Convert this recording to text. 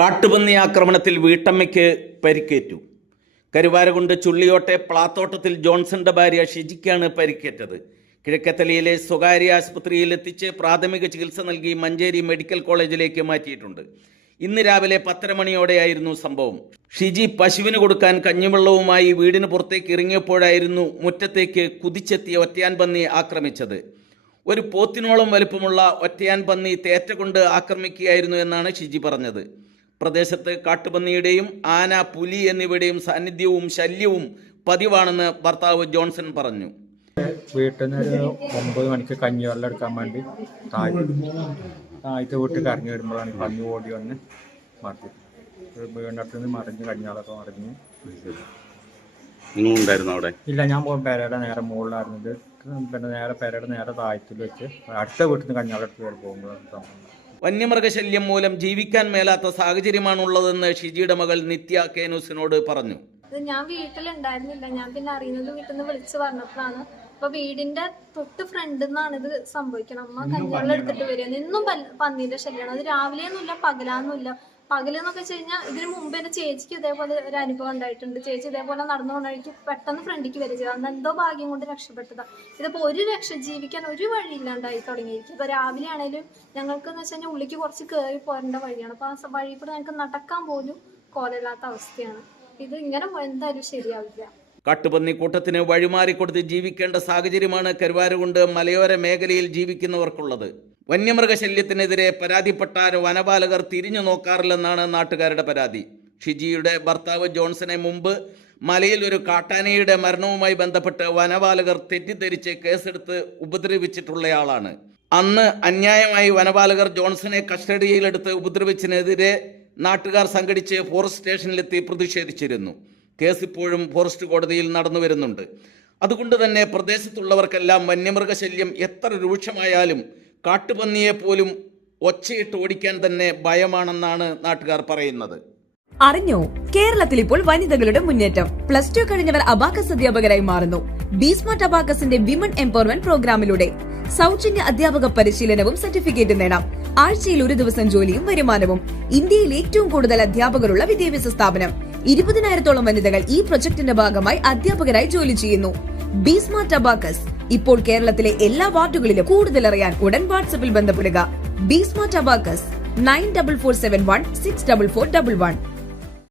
കാട്ടുപന്നി ആക്രമണത്തിൽ വീട്ടമ്മയ്ക്ക് പരിക്കേറ്റു. കരുവാരകുണ്ട് ചുള്ളിയോട്ടെ പ്ലാത്തോട്ടത്തിൽ ജോൺസന്റെ ഭാര്യ ഷിജിക്കാണ് പരിക്കേറ്റത്. കിഴക്കത്തലയിലെ സ്വകാര്യ ആശുപത്രിയിൽ എത്തിച്ച് പ്രാഥമിക ചികിത്സ നൽകി മഞ്ചേരി മെഡിക്കൽ കോളേജിലേക്ക് മാറ്റിയിട്ടുണ്ട്. ഇന്ന് രാവിലെ പത്തര മണിയോടെയായിരുന്നു സംഭവം. ഷിജി പശുവിന് കൊടുക്കാൻ കഞ്ഞിവെള്ളവുമായി വീടിന് പുറത്തേക്ക് ഇറങ്ങിയപ്പോഴായിരുന്നു മുറ്റത്തേക്ക് കുതിച്ചെത്തിയ ഒറ്റയാൻ പന്നി ആക്രമിച്ചത്. ഒരു പോത്തിനോളം വലുപ്പമുള്ള ഒറ്റയാൻ പന്നി തേറ്റ കൊണ്ട് ആക്രമിക്കുകയായിരുന്നു എന്നാണ് ഷിജി പറഞ്ഞത്. പ്രദേശത്ത് കാട്ടുപന്നിയുടെയും ആന പുലി എന്നിവയുടെയും സാന്നിധ്യവും ശല്യവും പതിവാണെന്ന് ഭർത്താവ് ജോൺസൺ പറഞ്ഞു. വീട്ടിൽ നിന്ന് ഒരു ഒമ്പത് മണിക്ക് കഞ്ഞിവെള്ളം എടുക്കാൻ വേണ്ടി താഴെ താഴത്തെ വീട്ടിൽ കറങ്ങി വരുമ്പോഴാണ് പന്നി ഓടി വന്ന് മറിഞ്ഞത് വീടിനടുത്ത് നിന്ന് മറിഞ്ഞ് മറിഞ്ഞ്. നിങ്ങളുണ്ടായിരുന്നു അവിടെ? ഇല്ല ഞാൻ പോകും പെരയുടെ നേരെ മുകളിലായിരുന്നത് പിന്നെ നേരെ പെരയുടെ നേരെ താഴത്തിൽ വെച്ച് അടുത്ത വീട്ടിൽ നിന്ന് കയറി പോകുമ്പോഴാണ് സംഭവം. വന്യമൃഗശല്യം മൂലം ജീവിക്കാൻ മേലാത്ത സാഹചര്യമാണുള്ളതെന്ന് ഷിജിയുടെ മകൾ നിത്യ കേനൂസിനോട് പറഞ്ഞു. അത് ഞാൻ വീട്ടിലുണ്ടായിരുന്നില്ല. ഞാൻ പിന്നെ അറിയുന്നത് വീട്ടിൽ നിന്ന് വിളിച്ചു പറഞ്ഞപ്പോഴാണ്. അപ്പൊ വീടിന്റെ തൊട്ട് ഫ്രണ്ടിൽ നിന്നാണ് ഇത് സംഭവിക്കണം അമ്മ കഞ്ഞിവെള്ളം എടുത്തിട്ട് വരിക. നിന്നും പന്നിയുടെ പന്നീന്റെ ശല്യമാണ് അത് രാവിലെയൊന്നുമില്ല പകലാന്നുമില്ല. പകലെന്നൊക്കെ വെച്ച് കഴിഞ്ഞാൽ ഇതിന് മുമ്പ് എന്റെ ചേച്ചിക്ക് ഇതേപോലെ ഒരു അനുഭവം ഉണ്ടായിട്ടുണ്ട്. ചേച്ചി ഇതേപോലെ നടന്നു കൊണ്ടായിരിക്കും പെട്ടെന്ന് ഫ്രണ്ടിക്ക് വരിക ചെയ്തു. അന്ന് എന്തോ ഭാഗ്യം കൊണ്ട് രക്ഷപ്പെട്ടതാ. ഇതിപ്പോ ഒരു രക്ഷ ജീവിക്കാൻ ഒരു വഴിയില്ലാണ്ടായി തുടങ്ങിയിരിക്കും. ഇപ്പൊ രാവിലെ ആണെങ്കിലും ഞങ്ങൾക്ക് എന്ന് വെച്ച് കഴിഞ്ഞാൽ ഉള്ളിക്ക് കുറച്ച് കയറി പോരേണ്ട വഴിയാണ്. അപ്പൊ ആ വഴി കൂടെ ഞങ്ങൾക്ക് നടക്കാൻ പോലും കോലമില്ലാത്ത അവസ്ഥയാണ്. ഇത് ഇങ്ങനെ എന്തായാലും ശരിയാവില്ല. കാട്ടുപന്നി കൂട്ടത്തിന് വഴിമാറിക്കൊടുത്ത് ജീവിക്കേണ്ട സാഹചര്യമാണ് കരുവാരുകൊണ്ട് മലയോര മേഖലയിൽ ജീവിക്കുന്നവർക്കുള്ളത്. വന്യമൃഗശല്യത്തിനെതിരെ പരാതിപ്പെട്ടാൽ വനപാലകർ തിരിഞ്ഞു നോക്കാറില്ലെന്നാണ് നാട്ടുകാരുടെ പരാതി. ഷിജിയുടെ ഭർത്താവ് ജോൺസനെ മുമ്പ് മലയിൽ ഒരു കാട്ടാനയുടെ മരണവുമായി ബന്ധപ്പെട്ട് വനപാലകർ തെറ്റിദ്ധരിച്ച് കേസെടുത്ത് ഉപദ്രവിച്ചിട്ടുള്ളയാളാണ്. അന്ന് അന്യായമായി വനപാലകർ ജോൺസനെ കസ്റ്റഡിയിലെടുത്ത് ഉപദ്രവിച്ചതിനെതിരെ നാട്ടുകാർ സംഘടിച്ച് ഫോറസ്റ്റ് സ്റ്റേഷനിലെത്തി പ്രതിഷേധിച്ചിരുന്നു. കേസ് ഇപ്പോഴും ഫോറസ്റ്റ് കോടതിയിൽ നടന്നു വരുന്നുണ്ട്. അതുകൊണ്ട് തന്നെ പ്രദേശത്തുള്ളവർക്കെല്ലാം വന്യമൃഗശല്യം എത്ര രൂക്ഷമായാലും കാട്ടുപന്നിയെ പോലും ഒച്ചയിട്ട് ഓടിക്കാൻ തന്നെ ഭയമാണെന്നാണ് നാട്ടുകാർ പറയുന്നത്. അറിഞ്ഞോ? കേരളത്തിൽ ഇപ്പോൾ വനിതകളുടെ മുന്നേറ്റം. പ്ലസ് ടു കഴിഞ്ഞവർ അബാക്കസ് അധ്യാപകരായി മാറുന്നു. ബീസ്മാർട്ട് അബാക്കസിന്റെ വിമൻ എംപവർമെന്റ് പ്രോഗ്രാമിലൂടെ സൗജന്യ അധ്യാപക പരിശീലനവും സർട്ടിഫിക്കറ്റ് നേടാം. ആഴ്ചയിൽ ഒരു ദിവസം ജോലിയും വരുമാനവും. ഇന്ത്യയിൽ ഏറ്റവും കൂടുതൽ അധ്യാപകരുള്ള വിദ്യാഭ്യാസ സ്ഥാപനം. ഇരുപതിനായിരത്തോളം വനിതകൾ ഈ പ്രൊജക്ടിന്റെ ഭാഗമായി അധ്യാപകരായി ജോലി ചെയ്യുന്നു. ബീസ്മാർട്ട് അബാക്കസ് ഇപ്പോൾ കേരളത്തിലെ എല്ലാ വാർഡുകളിലും കൂടുതൽ അറിയാൻ ഉടൻ വാട്സപ്പിൽ ബന്ധപ്പെടുക. B smart abacus nine double four seven one six double four double one.